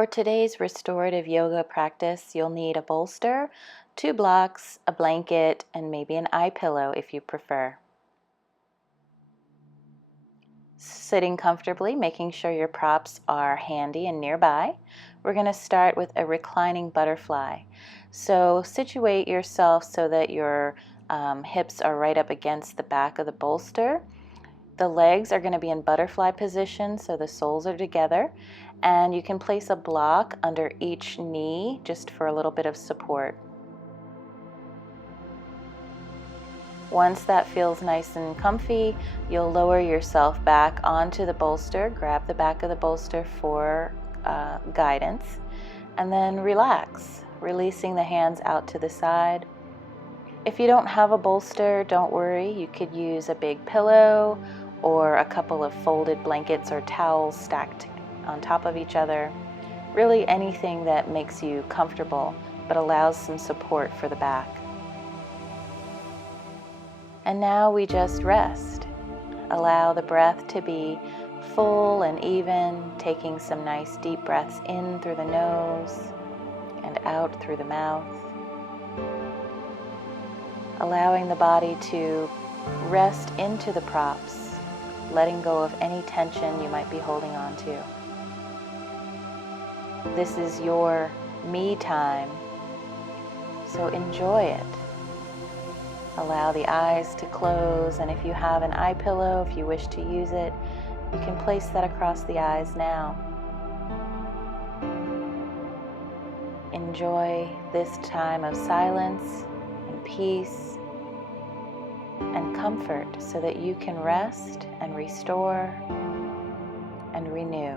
For today's restorative yoga practice, you'll need a bolster, 2 blocks, a blanket, and maybe an eye pillow if you prefer. Sitting comfortably, making sure your props are handy and nearby. We're going to start with a reclining butterfly. So situate yourself so that your hips are right up against the back of the bolster. The legs are going to be in butterfly position, so the soles are together, and you can place a block under each knee just for a little bit of support. Once that feels nice and comfy, you'll lower yourself back onto the bolster, grab the back of the bolster for guidance, and then relax, releasing the hands out to the side. If you don't have a bolster, don't worry, you could use a big pillow or a couple of folded blankets or towels stacked on top of each other. Really anything that makes you comfortable but allows some support for the back. And now we just rest. Allow the breath to be full and even, taking some nice deep breaths in through the nose and out through the mouth. Allowing the body to rest into the props, letting go of any tension you might be holding on to. This is your me time, so enjoy it. Allow the eyes to close, and if you have an eye pillow, if you wish to use it, you can place that across the eyes now. Enjoy this time of silence and peace and comfort so that you can rest and restore and renew.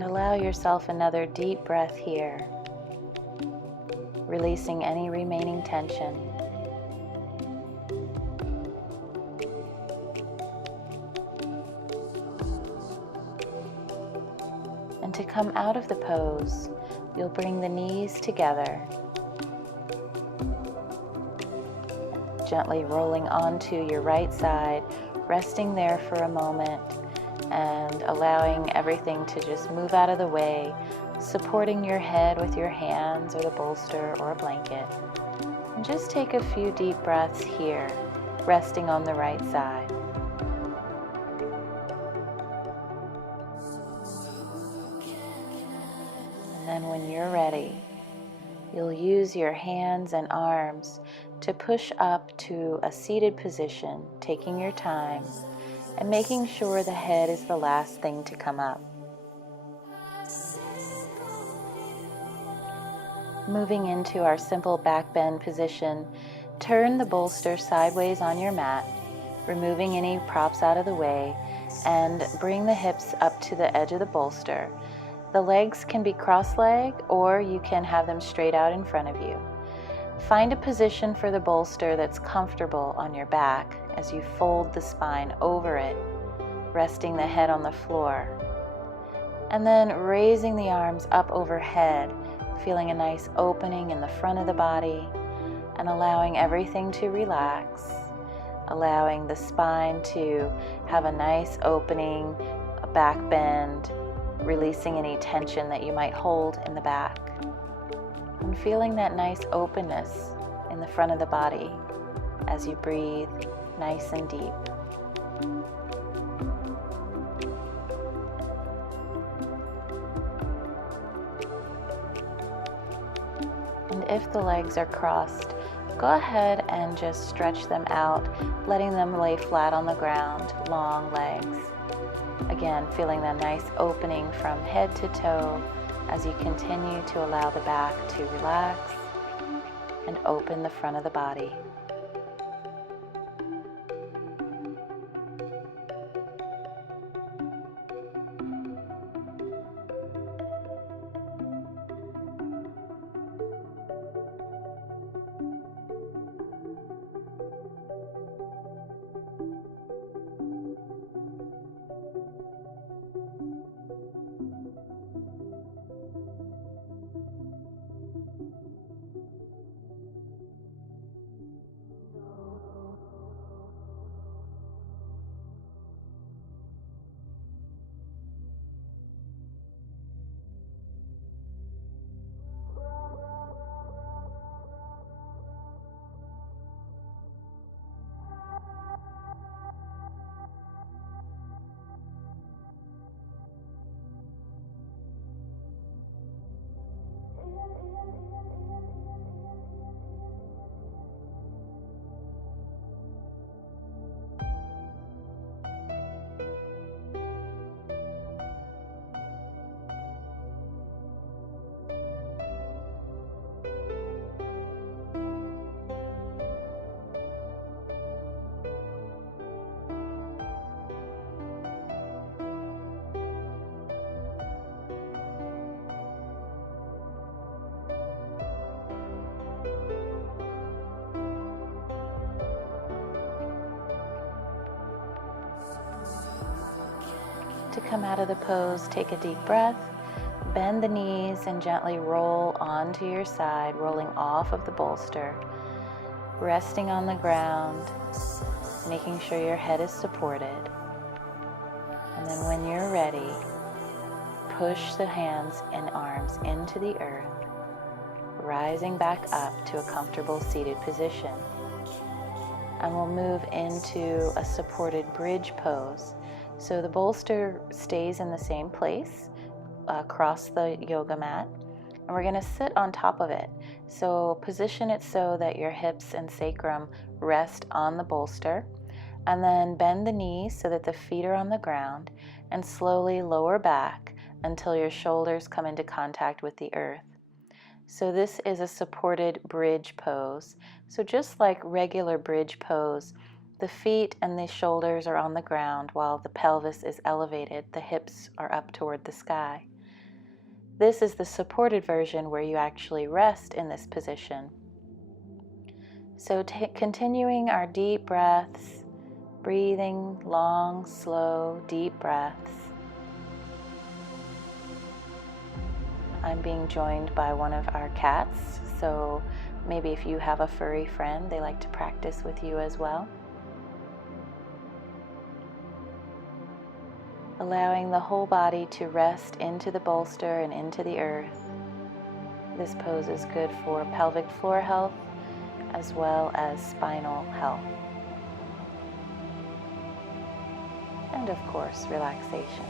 And allow yourself another deep breath here, releasing any remaining tension. And to come out of the pose, you'll bring the knees together, gently rolling onto your right side, resting there for a moment and allowing everything to just move out of the way, supporting your head with your hands or the bolster or a blanket. And just take a few deep breaths here, resting on the right side. And then when you're ready, you'll use your hands and arms to push up to a seated position, taking your time and making sure the head is the last thing to come up. Moving into our simple back bend position, turn the bolster sideways on your mat, removing any props out of the way, and bring the hips up to the edge of the bolster. The legs can be cross-legged, or you can have them straight out in front of you. Find a position for the bolster that's comfortable on your back as you fold the spine over it, resting the head on the floor. And then raising the arms up overhead, feeling a nice opening in the front of the body, and allowing everything to relax, allowing the spine to have a nice opening, a back bend, releasing any tension that you might hold in the back, and feeling that nice openness in the front of the body as you breathe nice and deep. And if the legs are crossed, go ahead and just stretch them out, letting them lay flat on the ground, long legs. Again, feeling that nice opening from head to toe as you continue to allow the back to relax and open the front of the body. To come out of the pose, take a deep breath, bend the knees and gently roll onto your side, rolling off of the bolster, resting on the ground, making sure your head is supported. And then when you're ready, push the hands and arms into the earth, rising back up to a comfortable seated position. And we'll move into a supported bridge pose. So the bolster stays in the same place across the yoga mat, and we're going to sit on top of it. So position it so that your hips and sacrum rest on the bolster, and then bend the knees so that the feet are on the ground, and slowly lower back until your shoulders come into contact with the earth. So this is a supported bridge pose. So just like regular bridge pose, the feet and the shoulders are on the ground while the pelvis is elevated. The hips are up toward the sky. This is the supported version where you actually rest in this position. So continuing our deep breaths, breathing long, slow, deep breaths. I'm being joined by one of our cats, so maybe if you have a furry friend, they like to practice with you as well. Allowing the whole body to rest into the bolster and into the earth. This pose is good for pelvic floor health as well as spinal health. And of course, relaxation.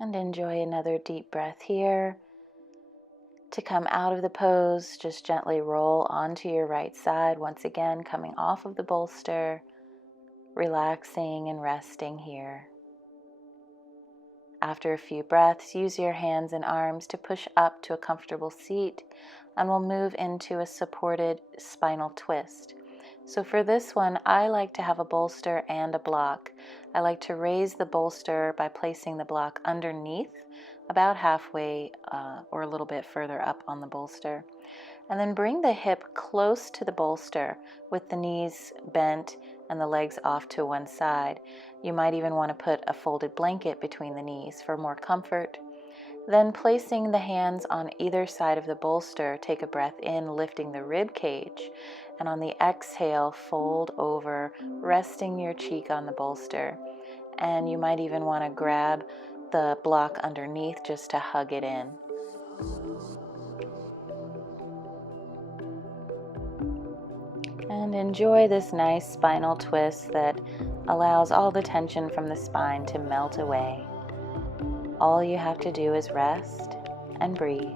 And enjoy another deep breath here. To come out of the pose, just gently roll onto your right side, once again coming off of the bolster, relaxing and resting here. After a few breaths, use your hands and arms to push up to a comfortable seat, and we'll move into a supported spinal twist. So for this one, I like to have a bolster and a block. I like to raise the bolster by placing the block underneath, about halfway or a little bit further up on the bolster. And then bring the hip close to the bolster with the knees bent and the legs off to one side. You might even want to put a folded blanket between the knees for more comfort. Then placing the hands on either side of the bolster, take a breath in, lifting the rib cage, and on the exhale, fold over, resting your cheek on the bolster. And you might even want to grab the block underneath just to hug it in. And And enjoy this nice spinal twist that allows all the tension from the spine to melt away. All you have to do is rest and breathe.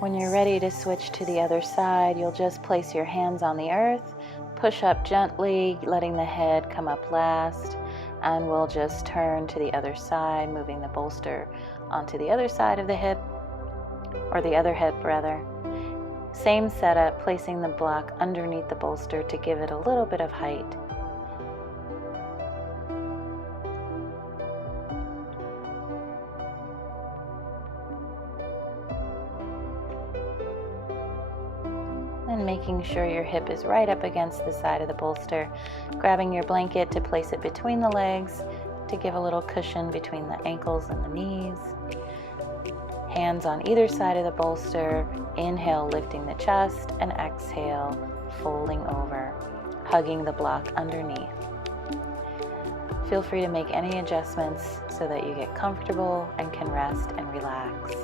When you're ready to switch to the other side, you'll just place your hands on the earth, push up gently, letting the head come up last, and we'll just turn to the other side, moving the bolster onto the other side of the hip, or the other hip rather. Same setup, placing the block underneath the bolster to give it a little bit of height. And making sure your hip is right up against the side of the bolster, grabbing your blanket to place it between the legs to give a little cushion between the ankles and the knees. Hands on either side of the bolster, inhale lifting the chest, and exhale folding over, hugging the block underneath. Feel free to make any adjustments so that you get comfortable and can rest and relax.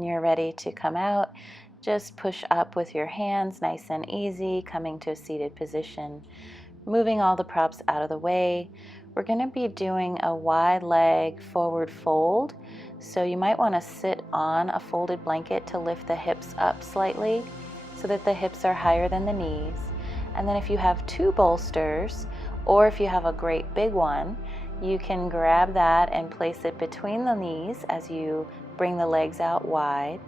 When you're ready to come out, just push up with your hands, nice and easy, coming to a seated position, moving all the props out of the way. We're going to be doing a wide leg forward fold, so you might want to sit on a folded blanket to lift the hips up slightly so that the hips are higher than the knees. And then if you have two bolsters, or if you have a great big one, you can grab that and place it between the knees as you bring the legs out wide.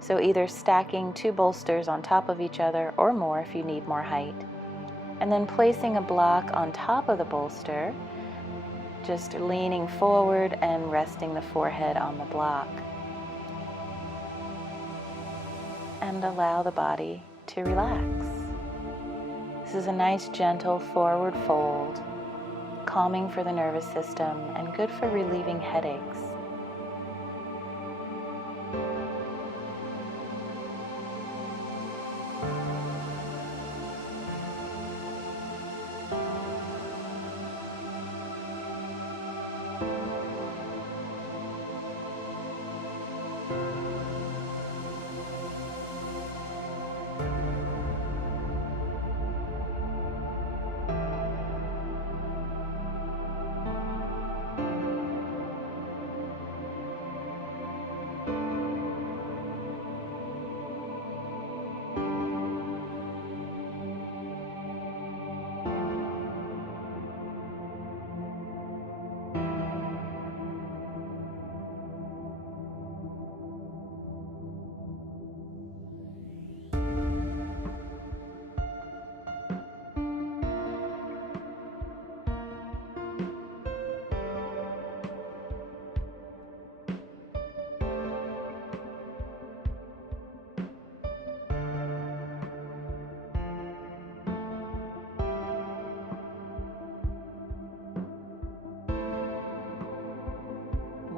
So either stacking two bolsters on top of each other or more if you need more height. And then placing a block on top of the bolster, just leaning forward and resting the forehead on the block. And allow the body to relax. This is a nice gentle forward fold, calming for the nervous system and good for relieving headaches.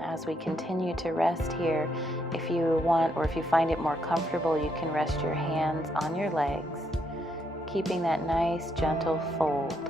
As we continue to rest here, if you want or if you find it more comfortable, you can rest your hands on your legs, keeping that nice gentle fold.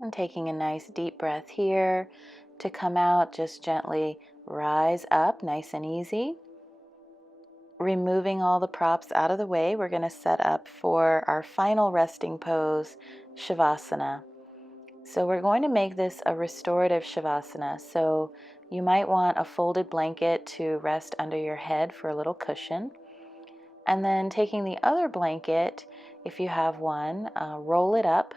And taking a nice deep breath here. To come out, just gently rise up, nice and easy. Removing all the props out of the way, we're going to set up for our final resting pose, Shavasana. So we're going to make this a restorative Shavasana. So you might want a folded blanket to rest under your head for a little cushion. And then taking the other blanket, if you have one, roll it up.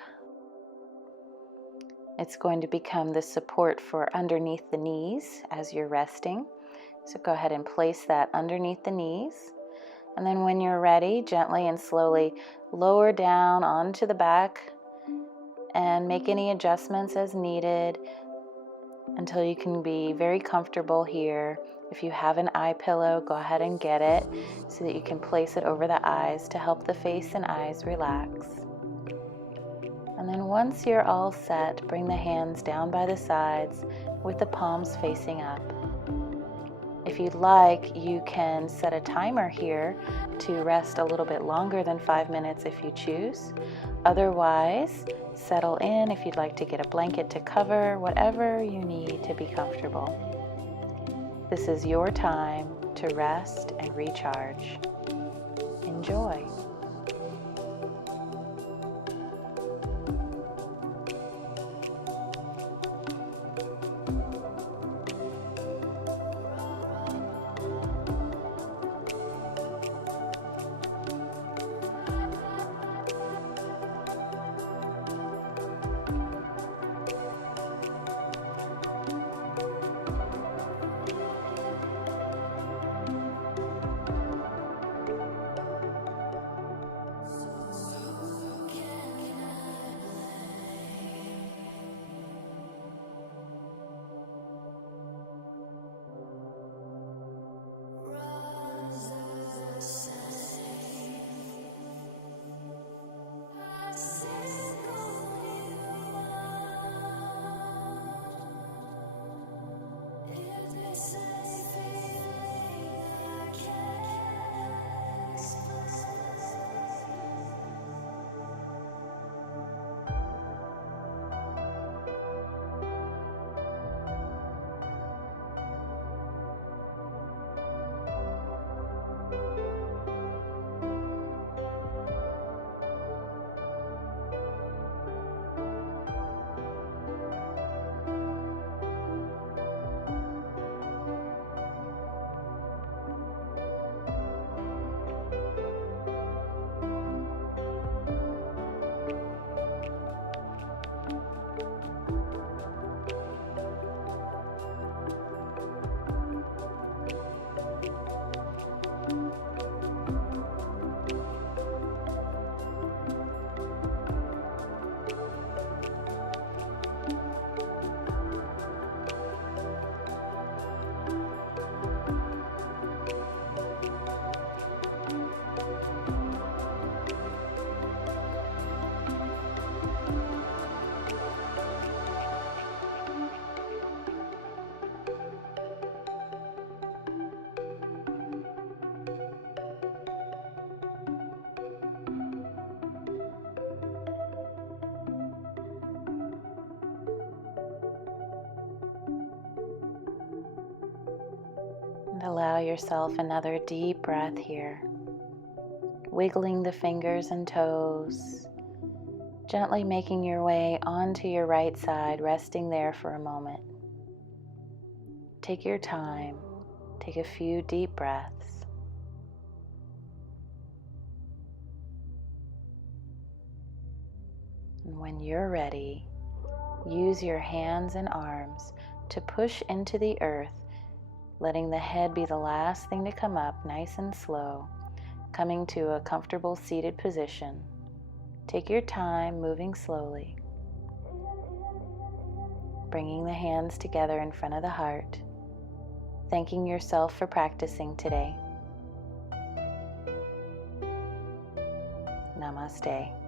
It's going to become the support for underneath the knees as you're resting. So go ahead and place that underneath the knees. And then when you're ready, gently and slowly lower down onto the back and make any adjustments as needed. until you can be very comfortable here. If you have an eye pillow, go ahead and get it so that you can place it over the eyes to help the face and eyes relax. And then once you're all set, bring the hands down by the sides with the palms facing up. If you'd like, you can set a timer here to rest a little bit longer than 5 minutes if you choose. Otherwise, settle in if you'd like to get a blanket to cover, whatever you need to be comfortable. This is your time to rest and recharge. Enjoy. And allow yourself another deep breath here, wiggling the fingers and toes, gently making your way onto your right side, resting there for a moment. Take your time, take a few deep breaths. And when you're ready, use your hands and arms to push into the earth, letting the head be the last thing to come up, nice and slow, coming to a comfortable seated position. Take your time, moving slowly, bringing the hands together in front of the heart, thanking yourself for practicing today. Namaste.